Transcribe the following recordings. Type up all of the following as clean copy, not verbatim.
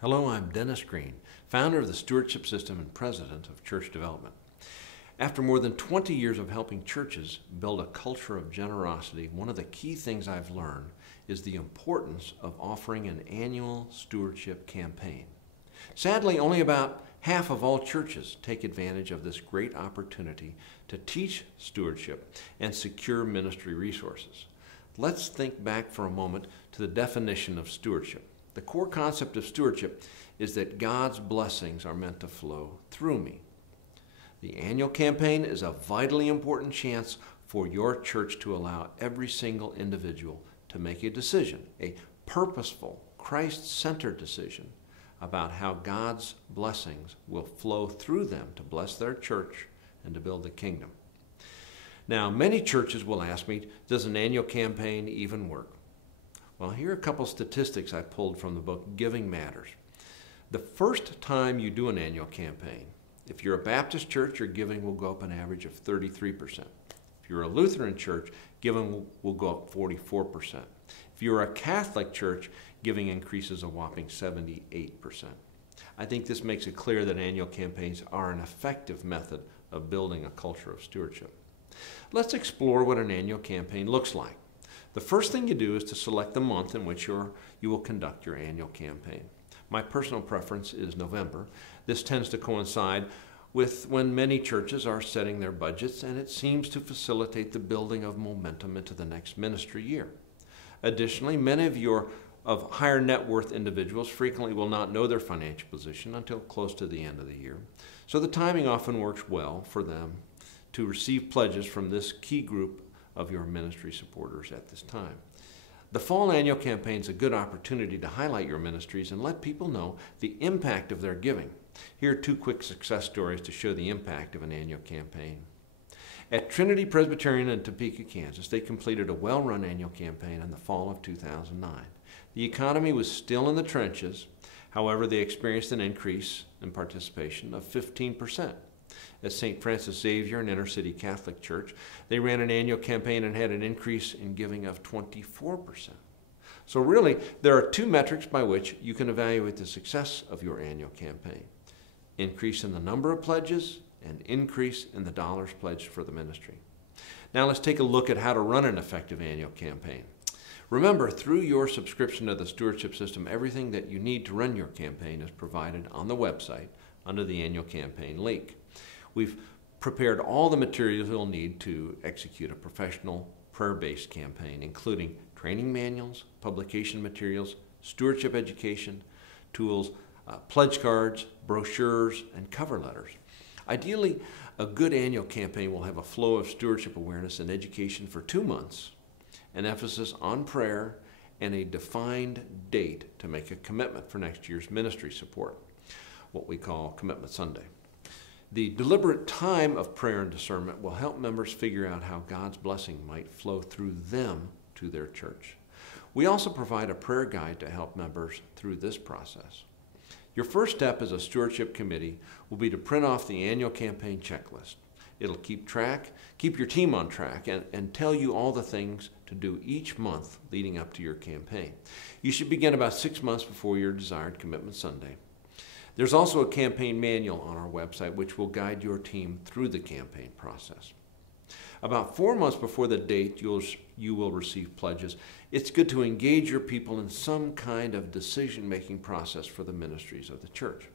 Hello, I'm Dennis Green, founder of the Stewardship System and president of Church Development. After more than 20 years of helping churches build a culture of generosity, one of the key things I've learned is the importance of offering an annual stewardship campaign. Sadly, only about half of all churches take advantage of this great opportunity to teach stewardship and secure ministry resources. Let's think back for a moment to the definition of stewardship. The core concept of stewardship is that God's blessings are meant to flow through me. The annual campaign is a vitally important chance for your church to allow every single individual to make a decision, a purposeful, Christ-centered decision about how God's blessings will flow through them to bless their church and to build the kingdom. Now, many churches will ask me, does an annual campaign even work? Well, here are a couple statistics I pulled from the book Giving Matters. The first time you do an annual campaign, if you're a Baptist church, your giving will go up an average of 33%. If you're a Lutheran church, giving will go up 44%. If you're a Catholic church, giving increases a whopping 78%. I think this makes it clear that annual campaigns are an effective method of building a culture of stewardship. Let's explore what an annual campaign looks like. The first thing you do is to select the month in which you will conduct your annual campaign. My personal preference is November. This tends to coincide with when many churches are setting their budgets, and it seems to facilitate the building of momentum into the next ministry year. Additionally, many of higher net worth individuals frequently will not know their financial position until close to the end of the year. So the timing often works well for them to receive pledges from this key group of your ministry supporters at this time. The fall annual campaign is a good opportunity to highlight your ministries and let people know the impact of their giving. Here are two quick success stories to show the impact of an annual campaign. At Trinity Presbyterian in Topeka, Kansas, they completed a well-run annual campaign in the fall of 2009. The economy was still in the trenches. However, they experienced an increase in participation of 15%. At St. Francis Xavier, an inner-city Catholic church, they ran an annual campaign and had an increase in giving of 24%. So really, there are two metrics by which you can evaluate the success of your annual campaign: increase in the number of pledges and increase in the dollars pledged for the ministry. Now let's take a look at how to run an effective annual campaign. Remember, through your subscription to the Stewardship System, everything that you need to run your campaign is provided on the website under the annual campaign link. We've prepared all the materials you'll need to execute a professional, prayer-based campaign, including training manuals, publication materials, stewardship education, tools, pledge cards, brochures, and cover letters. Ideally, a good annual campaign will have a flow of stewardship awareness and education for 2 months, an emphasis on prayer, and a defined date to make a commitment for next year's ministry support, what we call Commitment Sunday. The deliberate time of prayer and discernment will help members figure out how God's blessing might flow through them to their church. We also provide a prayer guide to help members through this process. Your first step as a stewardship committee will be to print off the annual campaign checklist. It'll keep your team on track, and tell you all the things to do each month leading up to your campaign. You should begin about 6 months before your desired Commitment Sunday. There's also a campaign manual on our website which will guide your team through the campaign process. About 4 months before the date you will receive pledges, it's good to engage your people in some kind of decision-making process for the ministries of the church,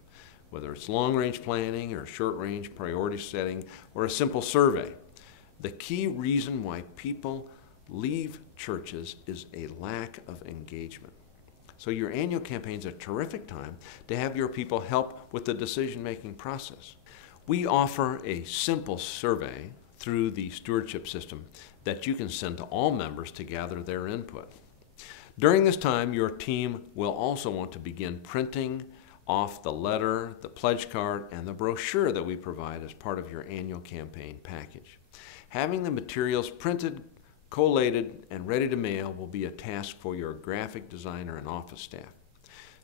whether it's long-range planning or short-range priority setting or a simple survey. The key reason why people leave churches is a lack of engagement. So your annual campaign is a terrific time to have your people help with the decision-making process. We offer a simple survey through the Stewardship System that you can send to all members to gather their input. During this time, your team will also want to begin printing off the letter, the pledge card, and the brochure that we provide as part of your annual campaign package. Having the materials printed, collated, and ready to mail will be a task for your graphic designer and office staff.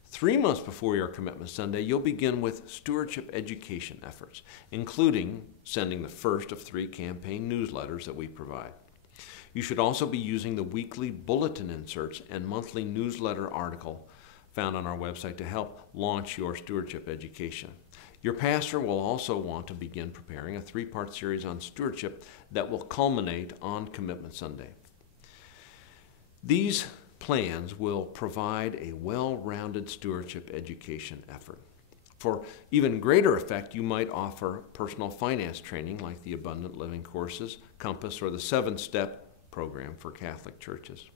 3 months before your Commitment Sunday, you'll begin with stewardship education efforts, including sending the first of 3 campaign newsletters that we provide. You should also be using the weekly bulletin inserts and monthly newsletter article found on our website to help launch your stewardship education. Your pastor will also want to begin preparing a 3-part series on stewardship that will culminate on Commitment Sunday. These plans will provide a well-rounded stewardship education effort. For even greater effect, you might offer personal finance training like the Abundant Living courses, Compass, or the 7-Step program for Catholic churches.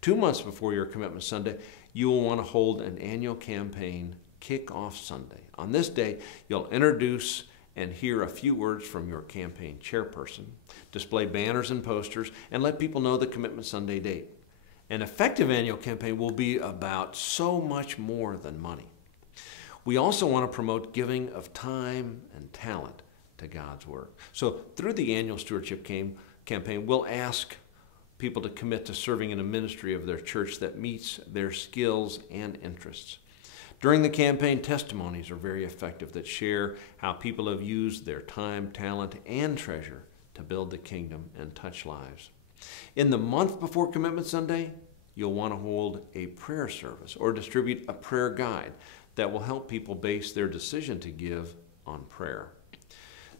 2 months before your Commitment Sunday, you will want to hold an annual campaign Kick-Off Sunday. On this day, you'll introduce and hear a few words from your campaign chairperson, display banners and posters, and let people know the Commitment Sunday date. An effective annual campaign will be about so much more than money. We also want to promote giving of time and talent to God's work. So through the annual stewardship campaign, we'll ask people to commit to serving in a ministry of their church that meets their skills and interests. During the campaign, testimonies are very effective that share how people have used their time, talent, and treasure to build the kingdom and touch lives. In the month before Commitment Sunday, you'll want to hold a prayer service or distribute a prayer guide that will help people base their decision to give on prayer.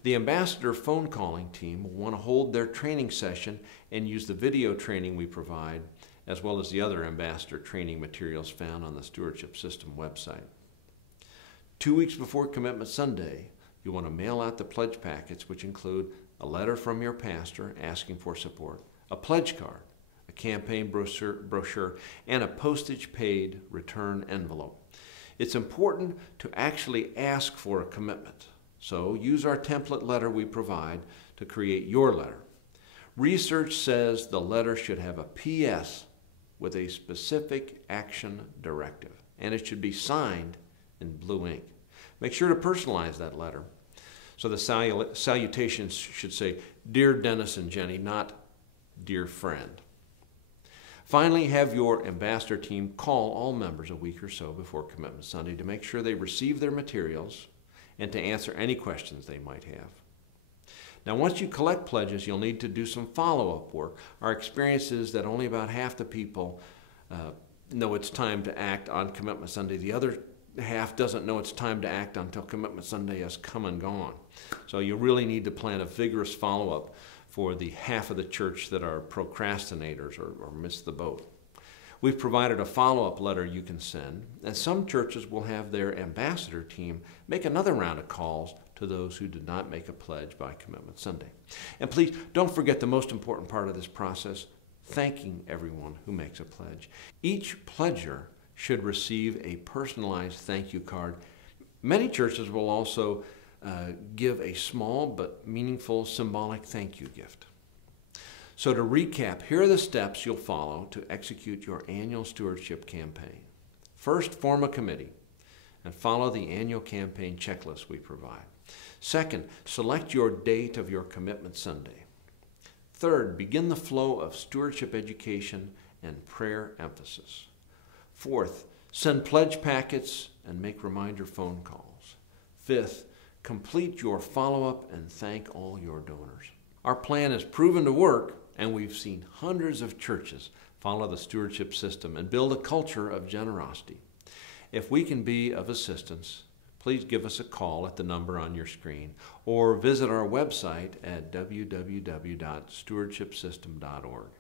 The ambassador phone calling team will want to hold their training session and use the video training we provide, as well as the other ambassador training materials found on the Stewardship System website. 2 weeks before Commitment Sunday, you want to mail out the pledge packets, which include a letter from your pastor asking for support, a pledge card, a campaign brochure, and a postage-paid return envelope. It's important to actually ask for a commitment, so use our template letter we provide to create your letter. Research says the letter should have a PS with a specific action directive, and it should be signed in blue ink. Make sure to personalize that letter. So the salutations should say, "Dear Dennis and Jenny," not "Dear friend." Finally, have your ambassador team call all members a week or so before Commitment Sunday to make sure they receive their materials and to answer any questions they might have. Now, once you collect pledges, you'll need to do some follow-up work. Our experience is that only about half the people know it's time to act on Commitment Sunday. The other half doesn't know it's time to act until Commitment Sunday has come and gone. So you really need to plan a vigorous follow-up for the half of the church that are procrastinators or miss the boat. We've provided a follow-up letter you can send, and some churches will have their ambassador team make another round of calls to those who did not make a pledge by Commitment Sunday. And please don't forget the most important part of this process, thanking everyone who makes a pledge. Each pledger should receive a personalized thank you card. Many churches will also give a small but meaningful symbolic thank you gift. So to recap, here are the steps you'll follow to execute your annual stewardship campaign. First, form a committee and follow the annual campaign checklist we provide. Second, select your date of your Commitment Sunday. Third, begin the flow of stewardship education and prayer emphasis. Fourth, send pledge packets and make reminder phone calls. Fifth, complete your follow-up and thank all your donors. Our plan is proven to work, and we've seen hundreds of churches follow the stewardship system and build a culture of generosity. If we can be of assistance, please give us a call at the number on your screen or visit our website at www.stewardshipsystem.org.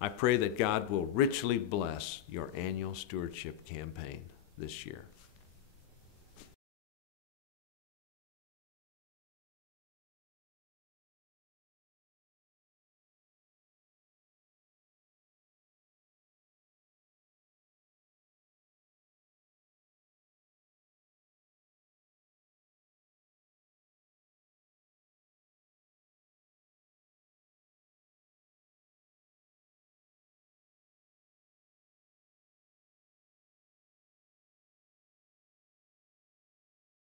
I pray that God will richly bless your annual stewardship campaign this year.